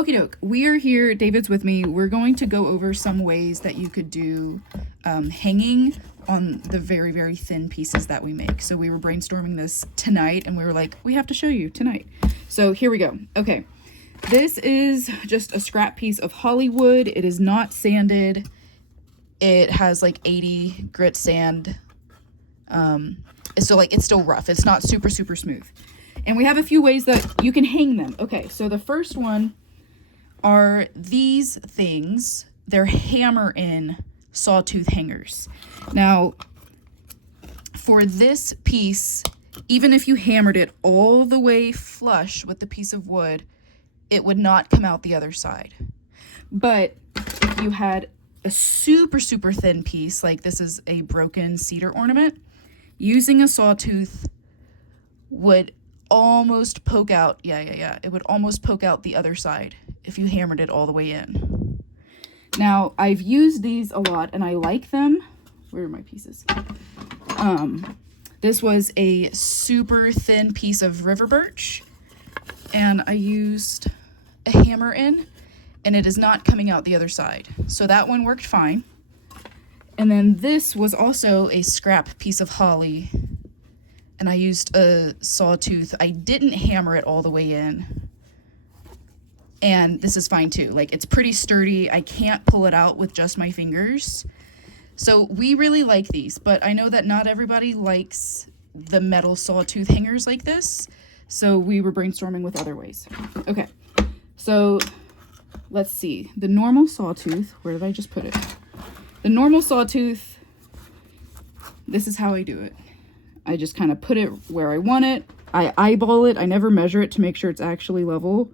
Okie doke, we are here, David's with me. We're going to go over some ways that you could do hanging on the very, very thin pieces that we make. So we were brainstorming this tonight and we were like, we have to show you tonight. So here we go. Okay, this is just a scrap piece of Hollywood. It is not sanded. It has like 80 grit sand. So like it's still rough. It's not super, super smooth. And we have a few ways that you can hang them. Okay, so the first one are these things. They're hammer-in sawtooth hangers. Now, for this piece, even if you hammered it all the way flush with the piece of wood, it would not come out the other side. But if you had a super, super thin piece, like this is a broken cedar ornament, using a sawtooth would almost poke out, it would almost poke out the other side if you hammered it all the way in. Now, I've used these a lot and I like them. Where are my pieces? This was a super thin piece of river birch and I used a hammer in and it is not coming out the other side. So that one worked fine. And then this was also a scrap piece of holly and I used a sawtooth. I didn't hammer it all the way in. And this is fine too. Like, it's pretty sturdy. I can't pull it out with just my fingers. So we really like these, but I know that not everybody likes the metal sawtooth hangers like this. So we were brainstorming with other ways. Okay, so let's see. The normal sawtooth, where did I just put it? The normal sawtooth, this is how I do it. I just kind of put it where I want it. I eyeball it. I never measure it to make sure it's actually level.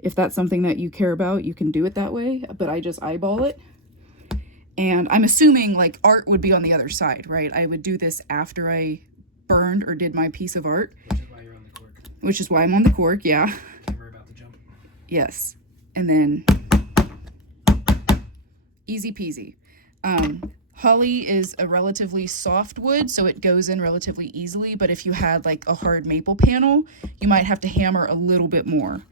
If that's something that you care about, you can do it that way, but I just eyeball it. And I'm assuming like art would be on the other side, right? I would do this after I burned or did my piece of art. Which is why you're on the cork. Which is why I'm on the cork, yeah. We're about to jump. Yes. And then easy peasy. Holly is a relatively soft wood, so it goes in relatively easily, but if you had like a hard maple panel, you might have to hammer a little bit more.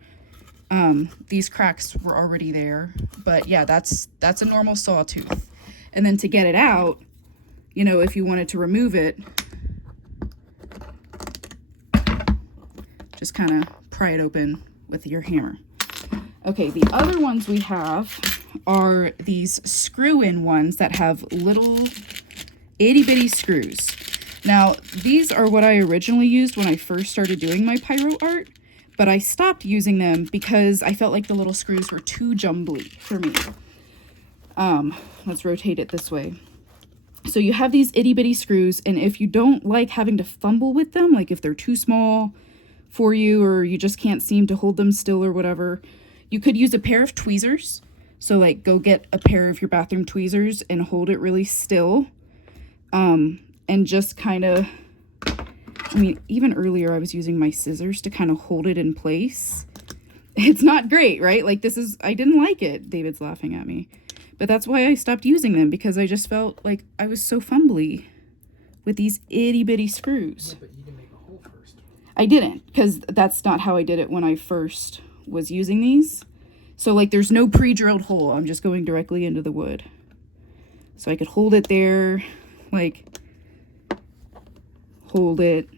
These cracks were already there, but yeah, that's a normal sawtooth. And then to get it out, you know, if you wanted to remove it, just kind of pry it open with your hammer. Okay, the other ones we have are these screw-in ones that have little itty-bitty screws. Now, these are what I originally used when I first started doing my pyro art, but I stopped using them because I felt like the little screws were too jumbly for me. Let's rotate it this way. So you have these itty-bitty screws, and if you don't like having to fumble with them, like if they're too small for you or you just can't seem to hold them still or whatever, you could use a pair of tweezers. So like go get a pair of your bathroom tweezers and hold it really still. And just kind of, I mean, even earlier I was using my scissors to kind of hold it in place. It's not great, right? Like I didn't like it. David's laughing at me. But that's why I stopped using them, because I just felt like I was so fumbly with these itty bitty screws. Yeah, but you can make a hole first. I didn't, because that's not how I did it when I first was using these. So like there's no pre-drilled hole. I'm just going directly into the wood. So I could hold it there, like hold it,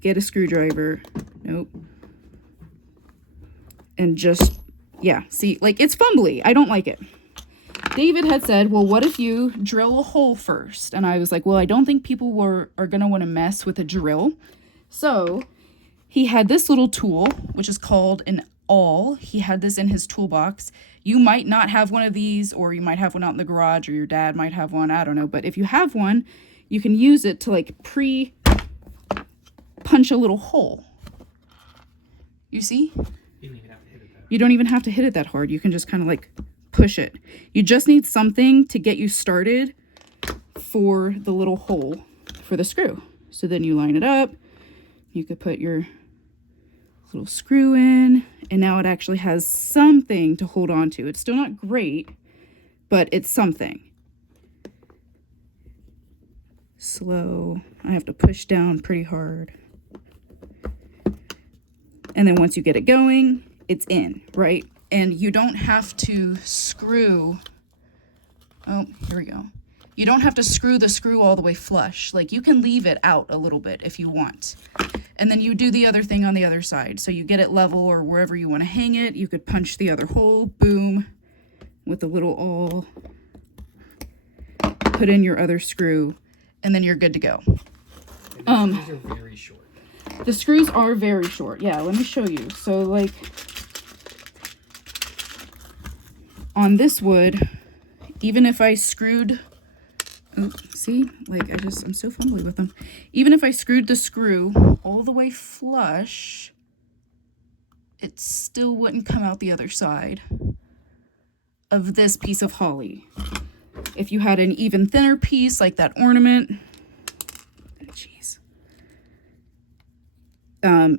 get a screwdriver, nope. And just, yeah, see, like it's fumbly. I don't like it. David had said, well, what if you drill a hole first? And I was like, well, I don't think people are going to want to mess with a drill. So he had this little tool, which is called an awl. He had this in his toolbox. You might not have one of these, or you might have one out in the garage, or your dad might have one. I don't know. But if you have one, you can use it to like punch a little hole. You see? You don't even have to hit it that hard. You don't even have to hit it that hard. You can just kind of like push it. You just need something to get you started for the little hole for the screw. So then you line it up. You could put your little screw in, and now it actually has something to hold on to. It's still not great, but it's something. Slow. I have to push down pretty hard. And then once you get it going, it's in, right? And you don't have to screw, oh, here we go. You don't have to screw the screw all the way flush. Like, you can leave it out a little bit if you want. And then you do the other thing on the other side. So you get it level or wherever you want to hang it. You could punch the other hole, boom, with a little awl. Put in your other screw, and then you're good to go. And the screws are very short. The screws are very short. Yeah, let me show you. So, like, on this wood, even if I screwed... Oh, see? Like, I'm so fumbly with them. Even if I screwed the screw all the way flush, it still wouldn't come out the other side of this piece of holly. If you had an even thinner piece, like that ornament, jeez,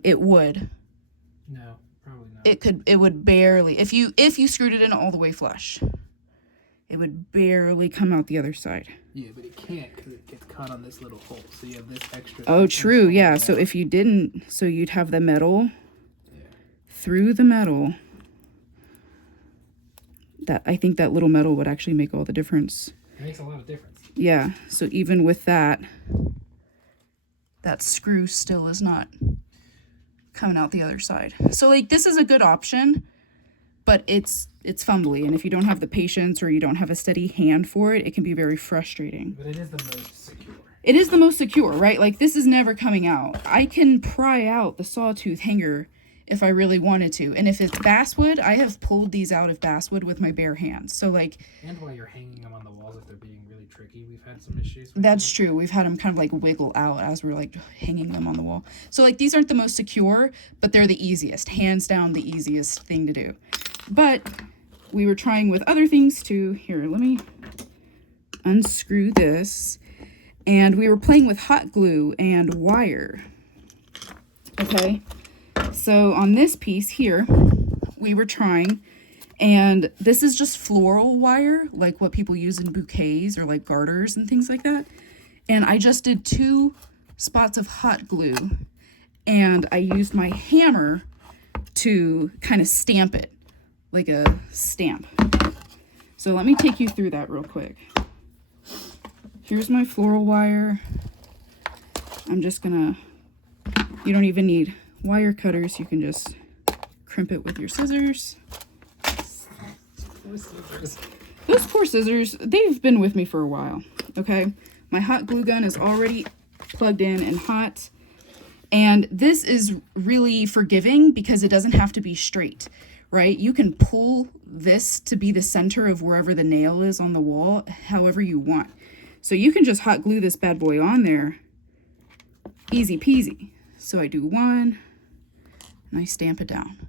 it would. No, probably not. It would barely, if you screwed it in all the way flush, it would barely come out the other side. Yeah, but it can't because it gets caught on this little hole. So you have this extra. Oh, true. Yeah. So if you didn't, so you'd have the metal through the metal. That, I think that little metal would actually make all the difference. It makes a lot of difference. Yeah. So even with that, that screw still is not coming out the other side. So, like, this is a good option, but it's fumbly, and if you don't have the patience or you don't have a steady hand for it, it can be very frustrating. But it is the most secure. It is the most secure, right? Like, this is never coming out. I can pry out the sawtooth hanger if I really wanted to. And if it's basswood, I have pulled these out of basswood with my bare hands. So, like... And while you're hanging them on the walls, if they're being really tricky, we've had some issues with That's true. We've had them kind of, like, wiggle out as we're, like, hanging them on the wall. So, like, these aren't the most secure, but they're the easiest. Hands down, the easiest thing to do. But we were trying with other things too. Here, let me unscrew this. And we were playing with hot glue and wire. Okay. So on this piece here, we were trying, and this is just floral wire, like what people use in bouquets or like garters and things like that. And I just did 2 spots of hot glue, and I used my hammer to kind of stamp it, like a stamp. So let me take you through that real quick. Here's my floral wire. I'm just gonna, you don't even need wire cutters, you can just crimp it with your scissors. Those poor scissors, they've been with me for a while, okay? My hot glue gun is already plugged in and hot. And this is really forgiving because it doesn't have to be straight, right? You can pull this to be the center of wherever the nail is on the wall, however you want. So you can just hot glue this bad boy on there, easy peasy. So I do 1, and I stamp it down.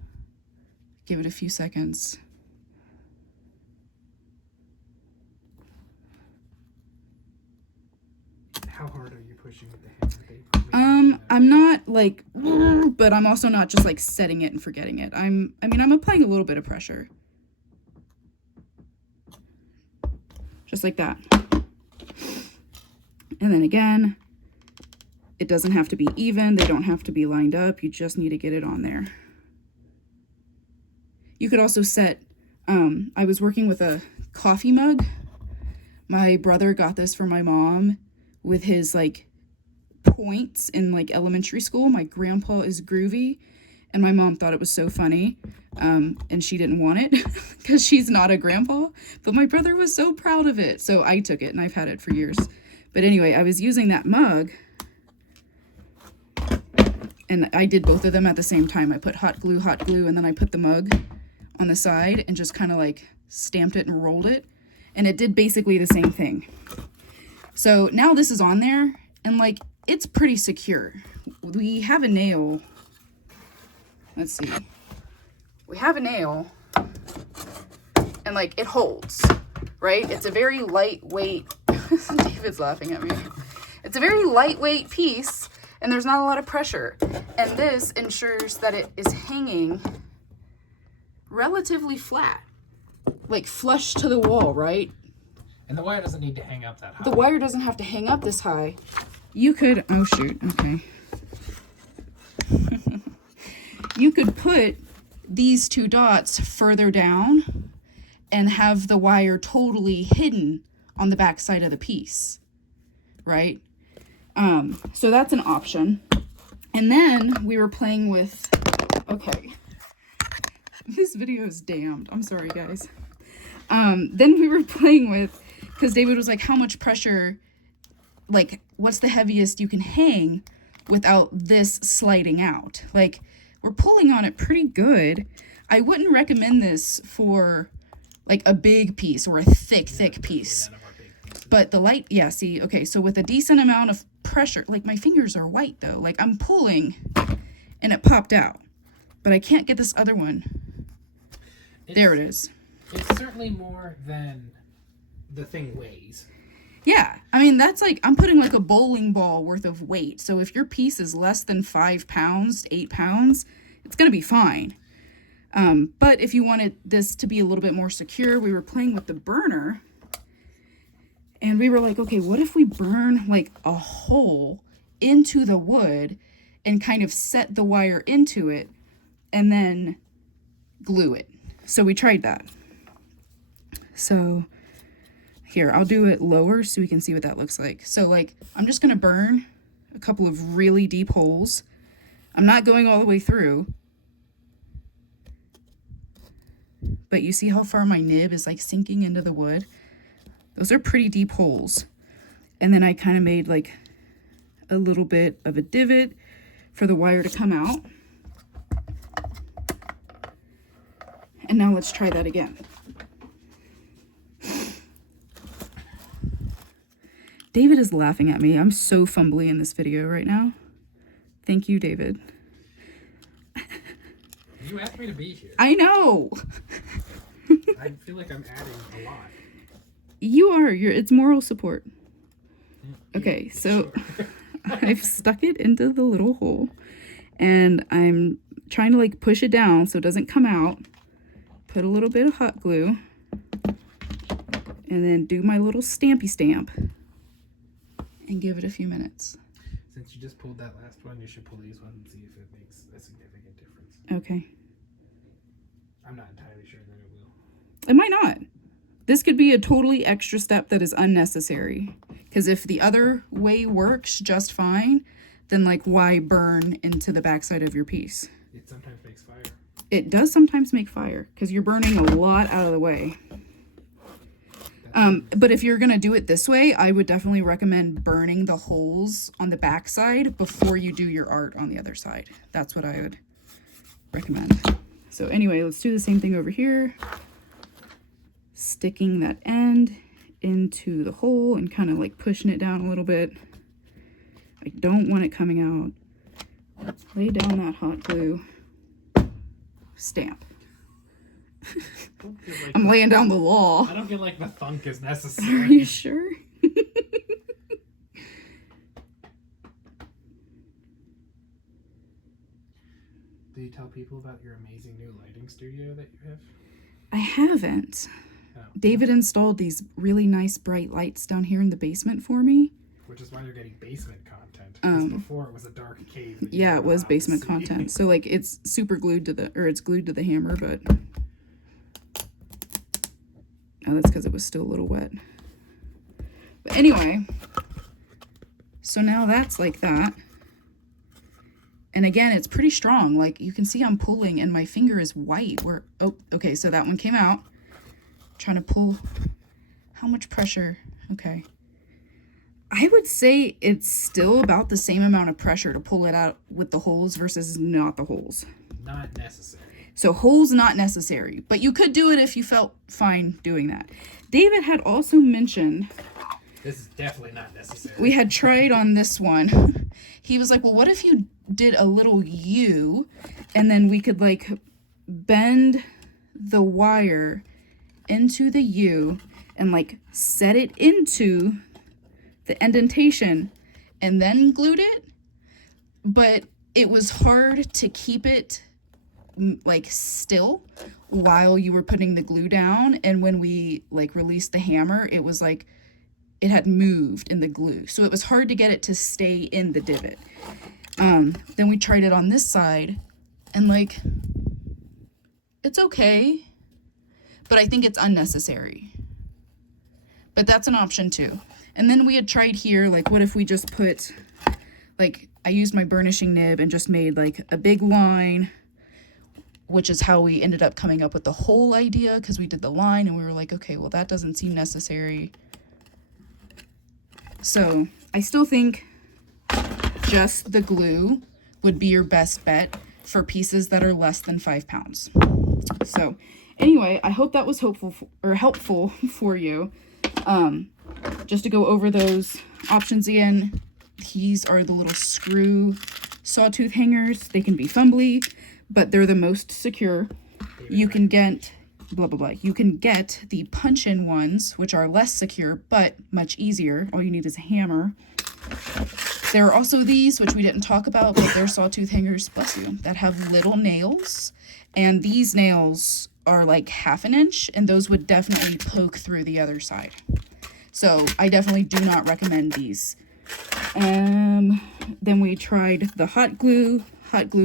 Give it a few seconds. How hard are you pushing with the hammer? I'm not like, but I'm also not just like setting it and forgetting it. I mean, I'm applying a little bit of pressure. Just like that. And then again, it doesn't have to be even. They don't have to be lined up. You just need to get it on there. You could also set, I was working with a coffee mug. My brother got this for my mom with his like points in like elementary school. My grandpa is groovy, and my mom thought it was so funny. And she didn't want it because she's not a grandpa, but my brother was so proud of it. So I took it, and I've had it for years. But anyway, I was using that mug, and I did both of them at the same time. I put hot glue, and then I put the mug on the side and just kind of like stamped it and rolled it. And it did basically the same thing. So now this is on there, and like, it's pretty secure. We have a nail. Let's see. We have a nail, and like, it holds, right? It's a very lightweight, David's laughing at me. It's a very lightweight piece, and there's not a lot of pressure. And this ensures that it is hanging relatively flat, like flush to the wall, right? And the wire doesn't need to hang up that high. The wire doesn't have to hang up this high. You could, oh shoot, okay. You could put these two dots further down and have the wire totally hidden on the back side of the piece, right? So that's an option. And then we were playing with, okay, this video is damned. I'm sorry, guys. Then we were playing with, because David was like, how much pressure, like, what's the heaviest you can hang without this sliding out? Like, we're pulling on it pretty good. I wouldn't recommend this for, like, a big piece or a thick piece. But the light, yeah, see, okay, so with a decent amount of pressure, like, my fingers are white, though. Like, I'm pulling, and it popped out. But I can't get this other one. There it is. It's certainly more than the thing weighs. Yeah, I mean, that's like, I'm putting like a bowling ball worth of weight. So if your piece is less than 5 pounds, 8 pounds, it's going to be fine. But if you wanted this to be a little bit more secure, we were playing with the burner. And we were like, okay, what if we burn like a hole into the wood and kind of set the wire into it and then glue it? So we tried that. So here, I'll do it lower so we can see what that looks like. So like, I'm just gonna burn a couple of really deep holes. I'm not going all the way through. But you see how far my nib is like sinking into the wood? Those are pretty deep holes. And then I kind of made like a little bit of a divot for the wire to come out. And now let's try that again. David is laughing at me. I'm so fumbly in this video right now. Thank you, David. You asked me to be here. I know. I feel like I'm adding a lot. You are. It's moral support. Okay, so Sure. I've stuck it into the little hole. And I'm trying to like push it down so it doesn't come out. Put a little bit of hot glue. And then do my little stampy stamp. And give it a few minutes. Since you just pulled that last one, you should pull these ones and see if it makes a significant difference. Okay. I'm not entirely sure that it will. It might not. This could be a totally extra step that is unnecessary. Because if the other way works just fine, then like why burn into the backside of your piece? It sometimes makes fire. It does sometimes make fire because you're burning a lot out of the way. But if you're going to do it this way, I would definitely recommend burning the holes on the back side before you do your art on the other side. That's what I would recommend. So anyway, let's do the same thing over here. Sticking that end into the hole and kind of like pushing it down a little bit. I don't want it coming out. Lay down that hot glue. Stamp. I'm laying down the law. I don't feel like the thunk is Are necessary. you sure? Do you tell people about your amazing new lighting studio that you have? I haven't. Oh. David installed these really nice bright lights down here in the basement for me. Which is why you're getting basement content. Because before it was a dark cave. that you Yeah, weren't it was allowed to basement see. content. So like it's super glued to the, or it's glued to the hammer, but oh, that's because it was still a little wet. But anyway, so now that's like that. And again, it's pretty strong. Like you can see I'm pulling and my finger is white. Oh, okay, so that one came out. Trying to pull. How much pressure? Okay. I would say it's still about the same amount of pressure to pull it out with the holes versus not the holes. Not necessary. So holes not necessary, but you could do it if you felt fine doing that. David had also mentioned, This is definitely not necessary. we had tried on this one. He was like, well, what if you did a little U and then we could like bend the wire into the U and like set it into the indentation and then glued it. But it was hard to keep it like still while you were putting the glue down, and when we like released the hammer, it was like it had moved in the glue, so it was hard to get it to stay in the divot. Then we tried it on this side, and like It's okay, but I think it's unnecessary. But that's an option too. And then we had tried here, like what if we just put, like I used my burnishing nib and just made like a big line, which is how we ended up coming up with the whole idea, because we did the line and we were like, okay, well that doesn't seem necessary. So I still think just the glue would be your best bet for pieces that are less than 5 pounds. So anyway, I hope that was helpful for you. Just to go over those options again, these are the little screw sawtooth hangers. They can be fumbly, but they're the most secure. You can get blah blah blah. You can get the punch-in ones, which are less secure but much easier. All you need is a hammer. There are also these, which we didn't talk about, but they're sawtooth hangers, bless you, that have little nails, and these nails are like 1/2 inch, and those would definitely poke through the other side. So I definitely do not recommend these. Then we tried the hot glue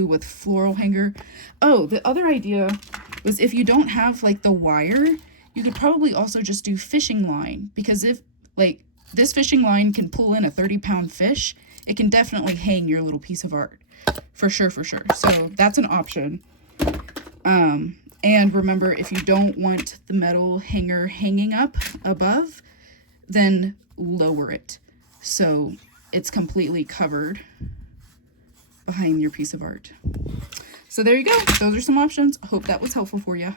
with floral hanger. Oh, the other idea was if you don't have like the wire, you could probably also just do fishing line, because if like this fishing line can pull in a 30-pound fish, it can definitely hang your little piece of art. For sure, for sure. So that's an option. And remember, if you don't want the metal hanger hanging up above, then lower it so it's completely covered behind your piece of art. So there you go. Those are some options. I hope that was helpful for you.